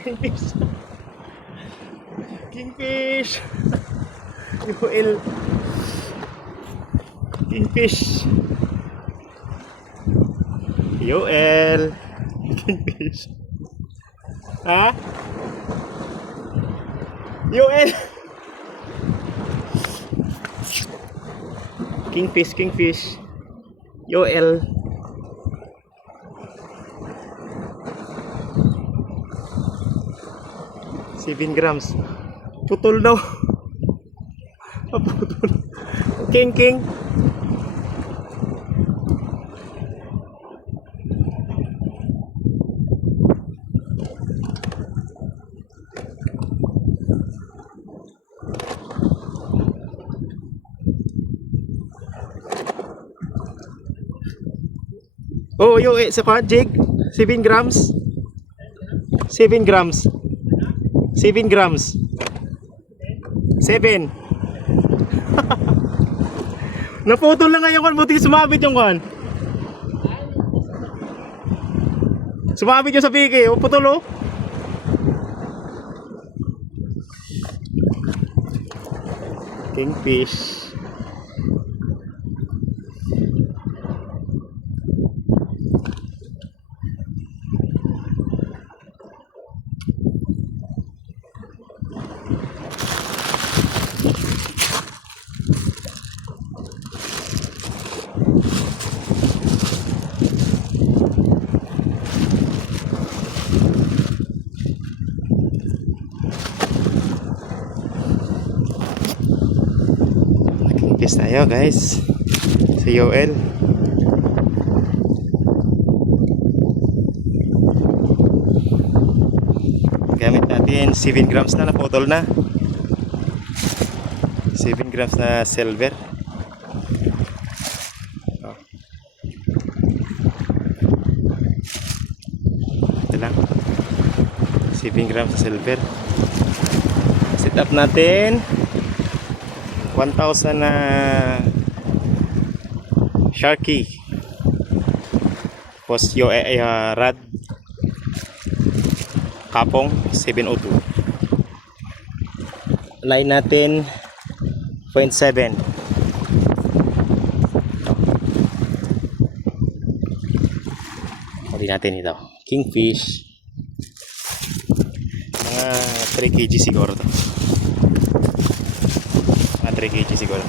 Kingfish. Kingfish. UL. Kingfish. UL. Kingfish. Ha? UL. Kingfish, kingfish. UL. Seven grams. Putol daw. Putol. King, king. Oh, yung sa jig. 7 grams. 7 grams. 7 grams. 7. Naputol na nga yung kan. Buti sumabit yung kan. Sumabit yung sa piki. O, putol o. Kingfish. Kingfish tayo guys. Sa UL. Gamit natin 7 grams na naputol na. 7 grams na silver. Oh. Ito lang. 7 grams na silver. Set up natin 1,000 na Sharky. Tapos yung rad Kapong 702. Line natin 0.7. Huli natin ito. Kingfish. Mga 3 kg siguro to. Mga 3 kg siguro.